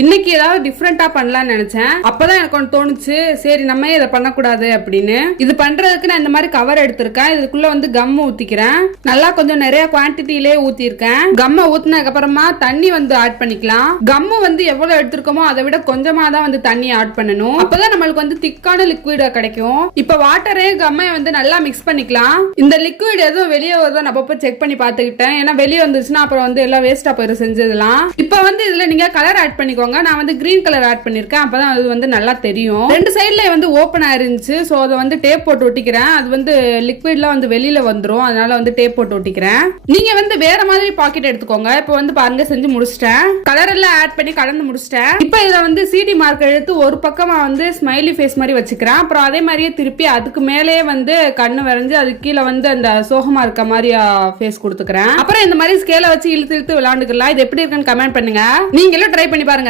இன்னைக்கு ஏதாவது டிஃப்ரெண்டா பண்ணலாம்னு நினைச்சேன். அப்பதான் எனக்கு ஒன்று தோணுச்சு, சரி நம்ம இதை பண்ணக்கூடாது அப்படின்னு. இது பண்றதுக்கு நான் இந்த மாதிரி கவர் எடுத்திருக்கேன். இதுக்குள்ள வந்து கம் ஊத்திக்கிறேன். நல்லா கொஞ்சம் நிறைய குவான்டிட்டியிலே ஊத்திருக்கேன். கம்மை ஊத்தினதுக்கு அப்புறமா தண்ணி வந்து ஆட் பண்ணிக்கலாம். கம்மு வந்து எவ்வளவு எடுத்திருக்கோமோ அதை விட கொஞ்சமா தான் வந்து தண்ணி ஆட் பண்ணணும். அப்பதான் நம்மளுக்கு வந்து திக்கான லிக்விட் கிடைக்கும். இப்ப வாட்டரே கம்மை வந்து நல்லா மிக்ஸ் பண்ணிக்கலாம். இந்த லிக்விட் எதுவும் வெளியே வருதோ நான் அப்பப்ப செக் பண்ணி பாத்துக்கிட்டேன். ஏன்னா வெளியே வந்துச்சுன்னா அப்புறம் வந்து எல்லாம் வேஸ்டா போயிடும் செஞ்சதெல்லாம். இப்ப வந்து இதுல நீங்க கலர் ஆட் பண்ணிக்கோங்க. நான் வந்து கிரீன் கலர் ஆட் பண்ணிருக்கேன். அப்பதான் அது வந்து நல்லா தெரியும். ரெண்டு சைடுல வந்து ஓபன் ஆயிருந்துச்சு. சோ அதை வந்து டேப் போட்டு ஒட்டிக்கிறேன். அது வந்து லிக்விட்லாம் வந்து வெளியில வந்துரும். அதனால வந்து டேப் போட்டு ஒட்டிக்கிறேன். நீங்க வந்து வேற மாதிரி பாக்கெட் எடுத்துக்கோங்க. இப்ப வந்து பாருங்க செஞ்சு முடிச்சிட்டேன். கலர் எல்லாம் ஆட் பண்ணி கலந்து முடிச்சிட்டேன். இப்ப இத வந்து சிடி மார்க்கர் எடுத்து ஒரு பக்கமா வந்து ஸ்மைலி ஃபேஸ் மாதிரி வச்சுக்கிறேன். அப்புறம் அதே மாதிரியே திருப்பி அதுக்கு மேலேயே வந்து கண்ணு வரைஞ்சு அது கீழே வந்து அந்த சோகமா இருக்க மாதிரி ஃபேஸ் கொடுத்துக்கிறேன். அப்புறம் இந்த மாதிரி ஸ்கேலை வச்சு இழுத்து இழுத்து விளையாண்டுக்கலாம். இது எப்படி இருக்குன்னு கமெண்ட் பண்ணுங்க. நீங்களும் ட்ரை பண்ணி பாருங்க.